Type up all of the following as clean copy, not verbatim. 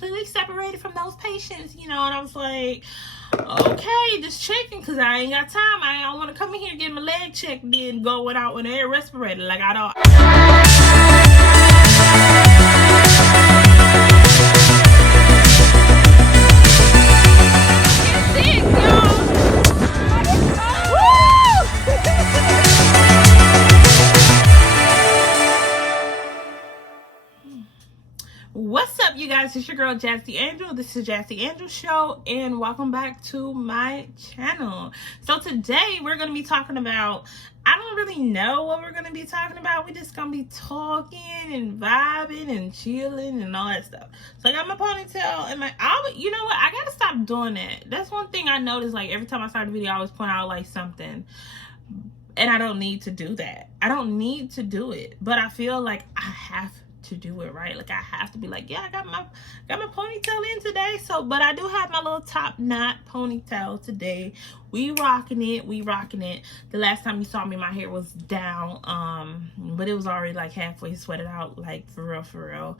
completely separated from those patients, and I was like, okay, just checking, because I ain't got time. I don't want to come in here and get my leg checked and then go without an air respirator. Like, I don't. What's up, you guys? It's your girl Jazzy Angel. This is Jazzy Angel Show, and welcome back to my channel. So today we're going to be talking about, I don't really know what we're going to be talking about. We're just going to be talking and vibing and chilling and all that stuff. So I got my ponytail and you know what? I got to stop doing that. That's one thing I noticed. Like, every time I start a video, I always point out like something. And I don't need to do that. I don't need to do it. But I feel like I have to do it, right? Like, I have to be like, yeah, I got my ponytail in today. So, but I do have my little top knot ponytail today. We rocking it. The last time you saw me, my hair was down, but it was already like halfway sweated out, like for real.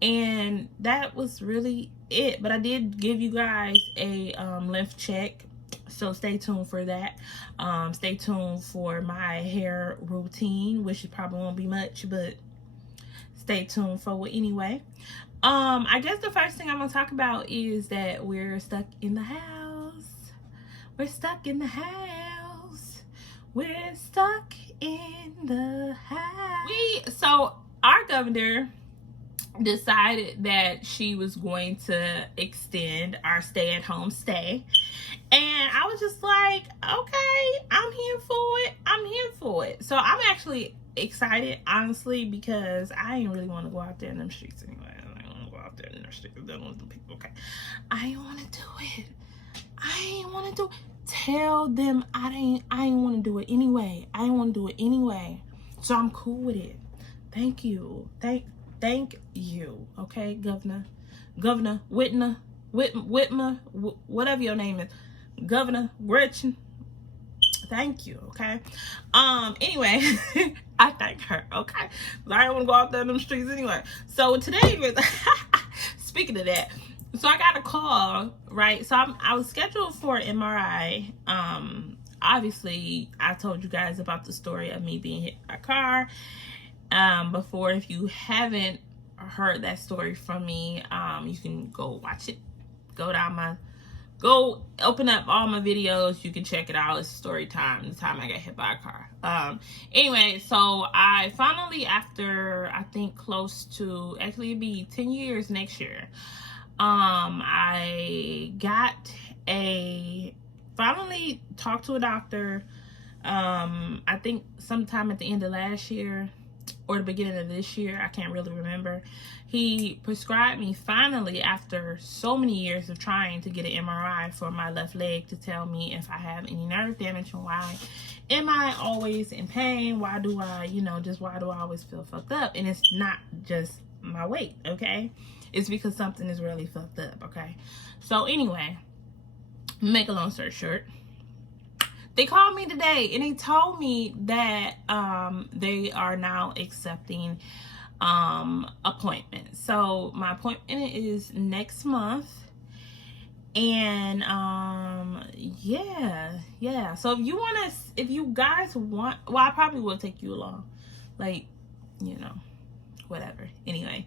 And that was really it. But I did give you guys a length check, so stay tuned for that. Stay tuned for my hair routine, which probably won't be much, but stay tuned for it anyway. I guess the first thing I'm gonna talk about is that we're stuck in the house. We're stuck in the house. So our governor decided that she was going to extend our stay-at-home stay, and I was just like, okay, I'm here for it. So I'm actually excited, honestly, because I ain't really want to go out there in them streets anyway. I don't want to go out there in them streets dealing with the people. Okay, I ain't want to do it. Tell them I ain't want to do it anyway. So I'm cool with it. Thank you. Thank you. Okay, Governor Whitmer, whatever your name is, Governor Gretchen. Thank you. Okay. Anyway, I thank her. Okay, I don't want to go out there in them streets anyway. So today was speaking of that. So I got a call, right? So I was scheduled for an MRI. Obviously, I told you guys about the story of me being hit by a car before. If you haven't heard that story from me, you can go watch it. Go open up all my videos. You can check it out. It's story time, the time I got hit by a car. Anyway, so I finally, after I think close to, actually it'd be 10 years next year, I finally talked to a doctor. I think sometime at the end of last year or the beginning of this year, I can't really remember. He prescribed me, finally, after so many years of trying to get an MRI for my left leg, to tell me if I have any nerve damage and why am I always in pain? Why do I always feel fucked up? And it's not just my weight, okay? It's because something is really fucked up, okay? So anyway, make a long story short, they called me today and they told me that they are now accepting appointments. So my appointment is next month, and yeah. So if you guys want, well, I probably will take you along, like, whatever. Anyway,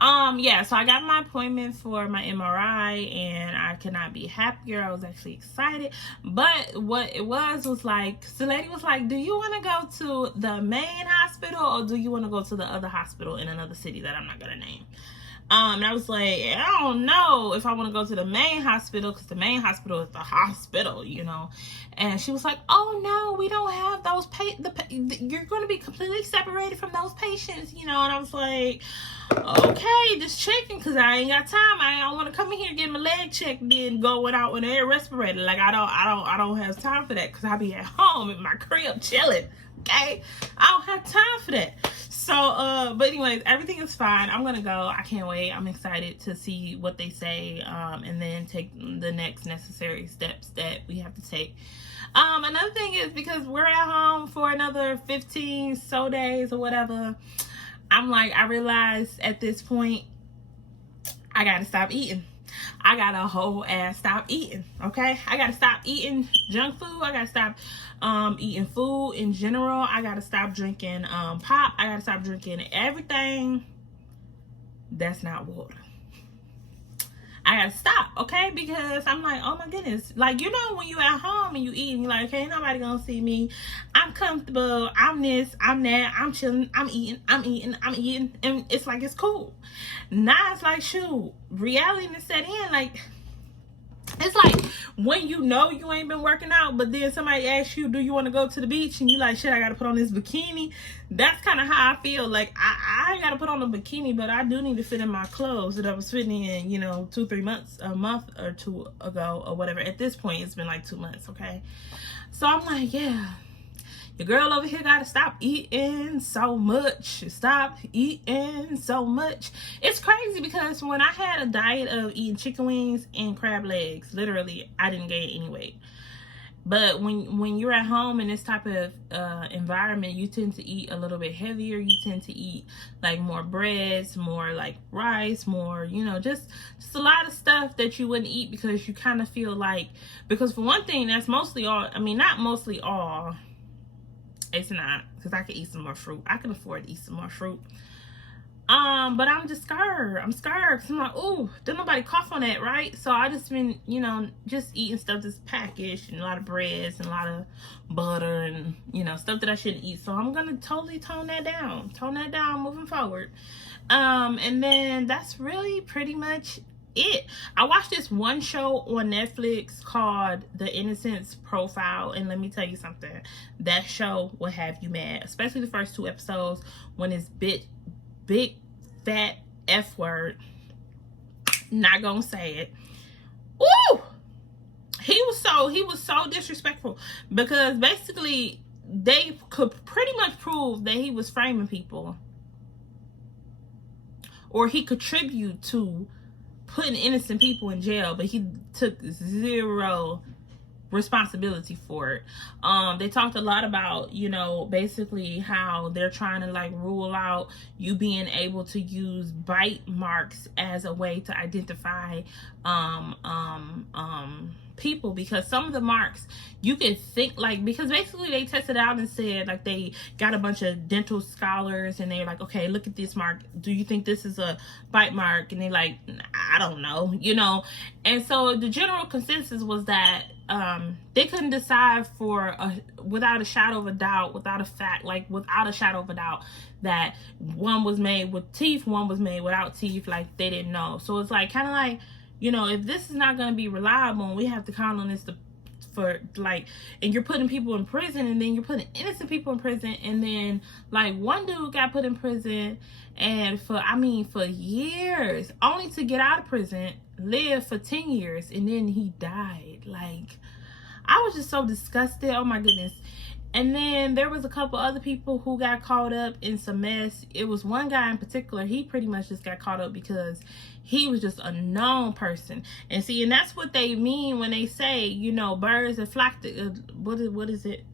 yeah, so I got my appointment for my MRI, and I could not be happier. I was actually excited. But what it was like, the lady was like, do you want to go to the main hospital, or do you want to go to the other hospital in another city that I'm not gonna name? And I was like, I don't know if I want to go to the main hospital, because the main hospital is the hospital, And she was like, oh no, we don't have those you're going to be completely separated from those patients, And I was like, okay, just checking, because I ain't got time. I don't want to come in here and get my leg checked and then go without an air respirator. Like, I don't have time for that, because I be at home in my crib chilling. Okay, I don't have time for that. So, but anyways, everything is fine. I'm gonna go. I can't wait. I'm excited to see what they say, and then take the next necessary steps that we have to take. Another thing is, because we're at home for another 15 so days or whatever, I realized at this point, I gotta stop eating. I gotta whole ass stop eating, okay? I gotta stop eating junk food. I gotta stop eating food in general. I gotta stop drinking pop. I gotta stop drinking everything that's not water. I gotta stop, okay? Because I'm like, oh my goodness. Like, you know, when you at home and you eat and you're like, okay, ain't nobody gonna see me. I'm comfortable. I'm this, I'm that. I'm chilling. I'm eating. And it's like, it's cool. Now it's like, shoot, reality is set in. Like, it's like when you know you ain't been working out, but then somebody asks you, do you want to go to the beach? And you like, shit, I got to put on this bikini. That's kind of how I feel. Like, I got to put on a bikini, but I do need to fit in my clothes that I was fitting in, you know, 2-3 months, a month or two ago or whatever. At this point, it's been like 2 months, okay? So I'm like, yeah. Your girl over here gotta stop eating so much. Stop eating so much. It's crazy because when I had a diet of eating chicken wings and crab legs, literally, I didn't gain any weight. But when you're at home in this type of environment, you tend to eat a little bit heavier. You tend to eat like more breads, more like rice, more, you know, just a lot of stuff that you wouldn't eat because you kind of feel like, because for one thing, that's mostly all, I mean, not mostly all. It's not, because I can eat some more fruit. I can afford to eat some more fruit. But I'm just scared. I'm scared because I'm like, ooh, don't nobody cough on that, right? So I just been, you know, just eating stuff that's packaged and a lot of breads and a lot of butter and, you know, stuff that I shouldn't eat. So I'm gonna totally tone that down moving forward. And then that's really pretty much it. I watched this one show on Netflix called The Innocence Profile, and let me tell you something, that show will have you mad, especially the first 2 episodes when it's big fat F word. Not gonna say it. Ooh, he was so disrespectful because basically they could pretty much prove that he was framing people or he contributed to putting innocent people in jail, but he took zero responsibility for it. They talked a lot about, you know, basically how they're trying to like rule out you being able to use bite marks as a way to identify people, because some of the marks you can think like, because basically they tested out and said like they got a bunch of dental scholars and they're like, okay, look at this mark, do you think this is a bite mark? And they're like, I don't know, you know. And so the general consensus was that they couldn't decide without a shadow of a doubt, without a shadow of a doubt that one was made with teeth, one was made without teeth. Like they didn't know. So it's like kind of like, you know, if this is not going to be reliable and we have to count on this for like, and you're putting people in prison and then you're putting innocent people in prison, and then like one dude got put in prison and for years, only to get out of prison, live for 10 years, and then he died. Like, I was just so disgusted. Oh my goodness. And then there was a couple other people who got caught up in some mess. It was one guy in particular, he pretty much just got caught up because he was just a known person. And see, and that's what they mean when they say, you know, birds that flock to, what is it?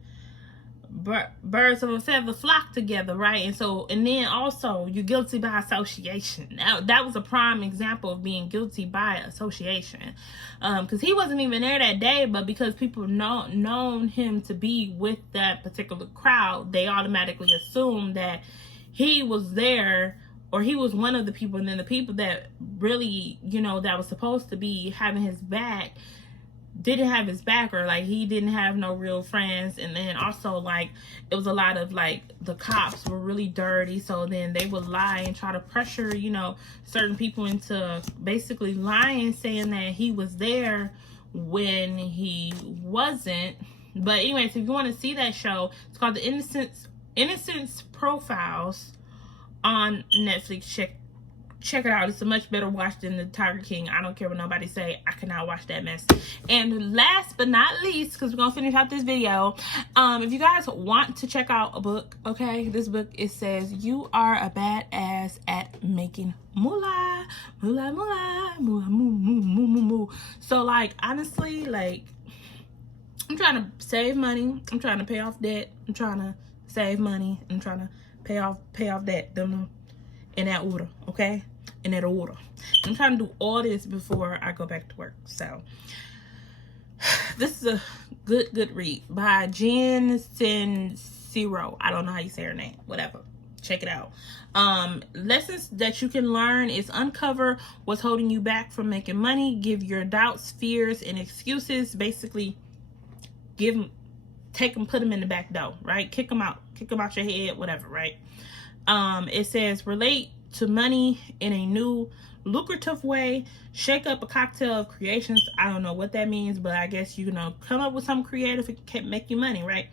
Birds of a feather flock together, right? And so, and then also you're guilty by association. Now that was a prime example of being guilty by association, because he wasn't even there that day, but because people known him to be with that particular crowd, they automatically assumed that he was there, or he was one of the people, and then the people that really, you know, that was supposed to be having his back didn't have his back, or like he didn't have no real friends. And then also like it was a lot of like the cops were really dirty, so then they would lie and try to pressure, you know, certain people into basically lying, saying that he was there when he wasn't. But anyways, if you want to see that show, it's called The Innocence Profiles on Netflix. Check it out. It's a much better watch than the Tiger King. I don't care what nobody say. I cannot watch that mess. And last but not least, because we're going to finish out this video, if you guys want to check out a book, okay, this book, it says, You Are a Badass at Making Moolah. Moolah, moolah, moolah, moo, moo, moo, moo, moo. So, like, honestly, like, I'm trying to save money. I'm trying to pay off debt. I'm trying to save money. I'm trying to pay off debt. In that order, okay? In that order. I'm trying to do all this before I go back to work. So this is a good read by Jen Sincero. I don't know how you say her name. Whatever. Check it out. Lessons that you can learn is uncover what's holding you back from making money. Give your doubts, fears, and excuses. Basically, take them, put them in the back door, right? Kick them out your head, whatever, right? It says relate to money in a new lucrative way. Shake up a cocktail of creations. I don't know what that means, but I guess, you know, come up with something creative. It can make you money, right?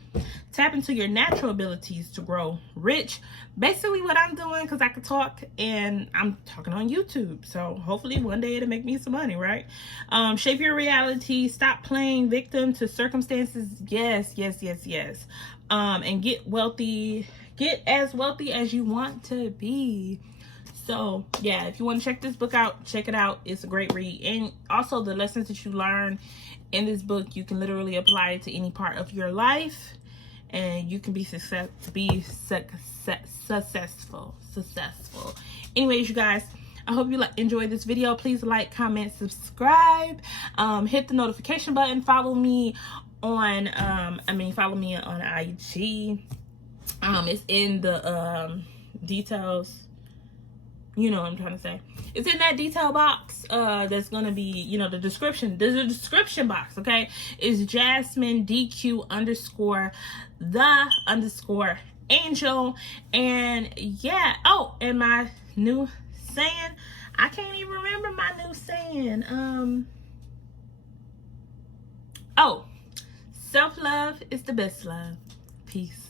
Tap into your natural abilities to grow rich. Basically what I'm doing, because I can talk, and I'm talking on YouTube, so hopefully one day it'll make me some money, right? Shape your reality. Stop playing victim to circumstances. Yes. And get as wealthy as you want to be. So yeah, if you want to check this book out, check it out. It's a great read. And also the lessons that you learn in this book, you can literally apply it to any part of your life, and you can be successful. Anyways, you guys, I hope you enjoyed this video. Please like, comment, subscribe, hit the notification button, follow me on follow me on IG. It's in the details. You know what I'm trying to say. It's in that detail box. That's gonna be, you know, the description. There's a description box, okay? It's Jasmine DQ _the_ angel. And yeah. Oh, and my new saying. I can't even remember my new saying. Oh, self-love is the best love. Peace.